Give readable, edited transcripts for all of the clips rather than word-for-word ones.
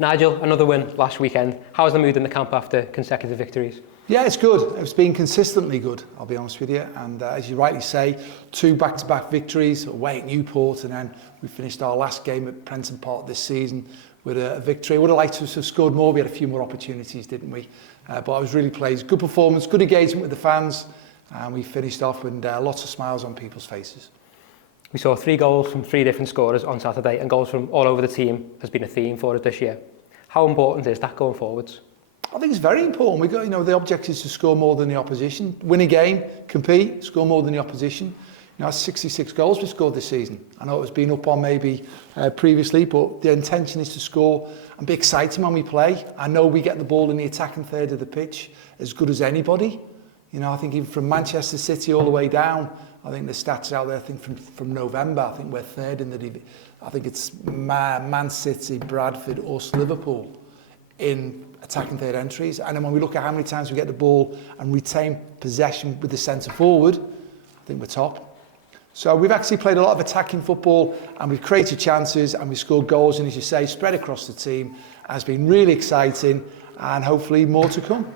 Nigel, another win last weekend. How's the mood in the camp after consecutive victories? Yeah, it's good. It's been consistently good, I'll be honest with you. And as you rightly say, 2 back-to-back victories away at Newport, and then we finished our last game at Prenton Park this season with a victory. I would have liked to have scored more. We had a few more opportunities, didn't we? But I was really pleased. Good performance, good engagement with the fans, and we finished off with lots of smiles on people's faces. We saw 3 goals from 3 different scorers on Saturday, and goals from all over the team has been a theme for us this year. How important is that going forwards? I think it's very important. We got, the objective is to score more than the opposition, win a game, compete, score more than the opposition. That's 66 goals we scored this season. I know it was been up on maybe previously, but the intention is to score and be exciting when we play. I know we get the ball in the attacking third of the pitch as good as anybody. I think even from Manchester City all the way down, I think the stats out there, I think from November, I think we're third in the division. I think it's Man City, Bradford, us, Liverpool in attacking third entries. And then when we look at how many times we get the ball and retain possession with the centre forward, I think we're top. So we've actually played a lot of attacking football, and we've created chances and we've scored goals, and as you say, spread across the team. Has been really exciting, and hopefully more to come.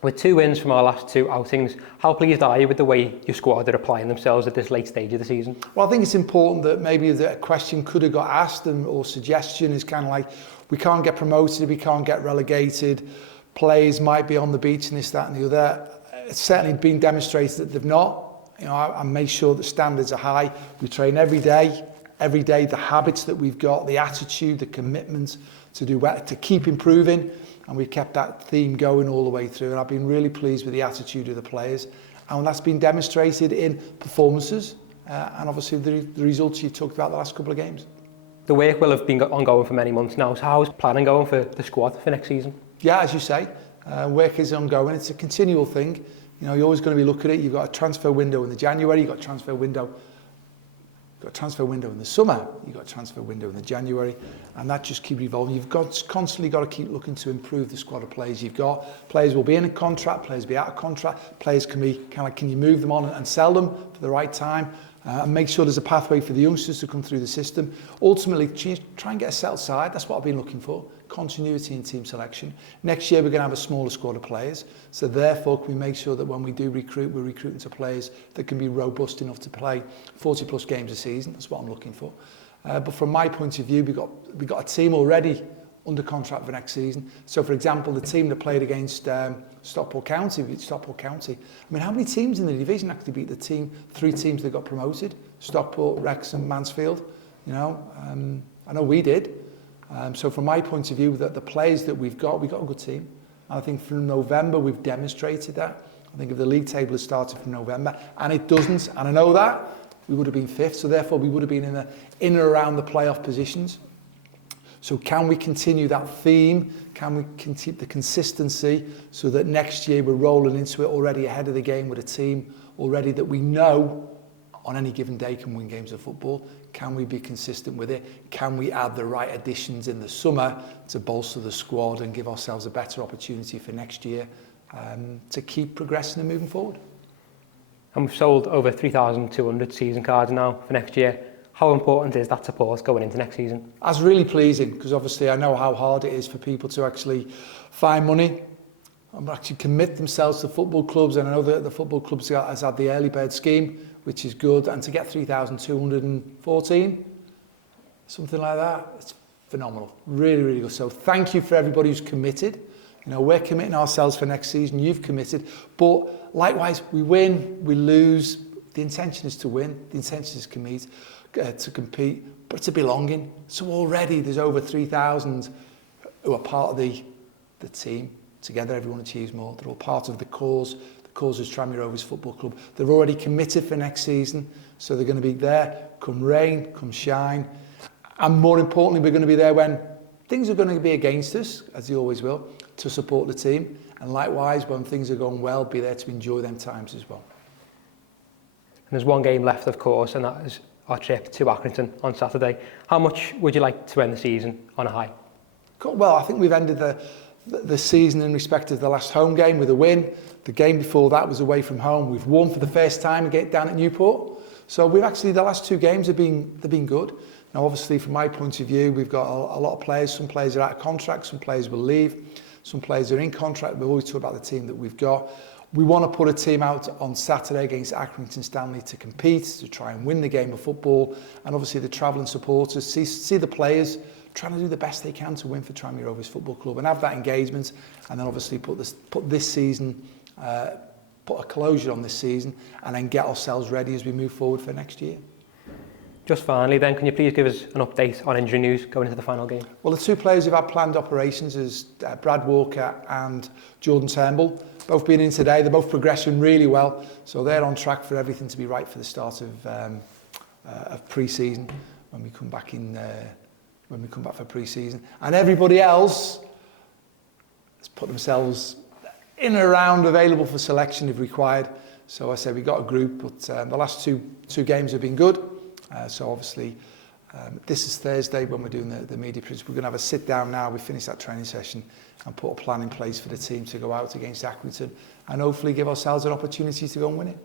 With 2 wins from our last 2 outings, how pleased are you with the way your squad are applying themselves at this late stage of the season? Well, I think it's important that maybe a question could have got asked, or suggestion is kind of like, we can't get promoted, we can't get relegated, players might be on the beach and this, that and the other. It's certainly been demonstrated that they've not. I make sure that standards are high. We train every day, the habits that we've got, the attitude, the commitment to do well, to keep improving. And we've kept that theme going all the way through. And I've been really pleased with the attitude of the players. And that's been demonstrated in performances and obviously the results you talked about the last couple of games. The work will have been ongoing for many months now. So how's planning going for the squad for next season? Yeah, as you say, work is ongoing. It's a continual thing. You're always going to be looking at it. You've got a transfer window in the January. You've got a transfer window. You've got a transfer window in the summer, you've got a transfer window in the January, and that just keeps evolving. You've constantly got to keep looking to improve the squad of players you've got. Players will be in a contract, players will be out of contract, players can be can you move them on and sell them for the right time, and make sure there's a pathway for the youngsters to come through the system. Ultimately, try and get a settled side. That's what I've been looking for. Continuity in team selection. Next year we're going to have a smaller squad of players, so therefore can we make sure that when we do recruit, we're recruiting to players that can be robust enough to play 40 plus games a season. That's what I'm looking for. But from my point of view, we got a team already under contract for next season. So for example, the team that played against Stockport County beat Stockport County. I mean, how many teams in the division actually beat the team? 3 teams that got promoted: Stockport, Wrexham, Mansfield. I know we did. So from my point of view, that the players that we've got a good team. And I think from November we've demonstrated that. I think if the league table had started from November, and it doesn't, and I know that, we would have been 5th, so therefore we would have been in and around the playoff positions. So can we continue that theme? Can we keep the consistency so that next year we're rolling into it already ahead of the game with a team already that we know on any given day can win games of football? Can we be consistent with it? Can we add the right additions in the summer to bolster the squad and give ourselves a better opportunity for next year to keep progressing and moving forward? And we've sold over 3,200 season cards now for next year. How important is that support going into next season? That's really pleasing, because obviously I know how hard it is for people to actually find money and actually commit themselves to football clubs. And I know that the football clubs has had the early bird scheme, which is good, and to get 3,214, something like that, it's phenomenal. Really, really good. So thank you for everybody who's committed. We're committing ourselves for next season, you've committed, but likewise, we win, we lose. The intention is to win, the intention is to compete, but it's a belonging. So already there's over 3,000 who are part of the team. Together, everyone achieves more. They're all part of the cause. The cause is Tranmere Rovers Football Club. They're already committed for next season, so they're going to be there come rain, come shine. And more importantly, we're going to be there when things are going to be against us, as they always will, to support the team. And likewise, when things are going well, be there to enjoy them times as well. And there's one game left, of course, and that is our trip to Accrington on Saturday. How much would you like to end the season on a high? Well, I think we've ended the season in respect of the last home game with a win. The game before that was away from home. We've won for the first time down at Newport. So we've actually, the last 2 games have been good. Now, obviously, from my point of view, we've got a lot of players. Some players are out of contract, some players will leave, some players are in contract. We've always talked about the team that we've got. We want to put a team out on Saturday against Accrington Stanley to compete, to try and win the game of football. And obviously the travelling supporters, see the players trying to do the best they can to win for Tranmere Rovers Football Club and have that engagement, and then obviously put this season, put a closure on this season, and then get ourselves ready as we move forward for next year. Just finally then, can you please give us an update on injury news going into the final game? Well, the two players who've had planned operations is Brad Walker and Jordan Turnbull. Both been in today, they're both progressing really well, so they're on track for everything to be right for the start of pre-season when we come back for pre-season. And everybody else has put themselves in and around available for selection if required. So I say we got a group, but the last two games have been good. So obviously, this is Thursday when we're doing the media press. We're going to have a sit down now. We finish that training session and put a plan in place for the team to go out against Accrington and hopefully give ourselves an opportunity to go and win it.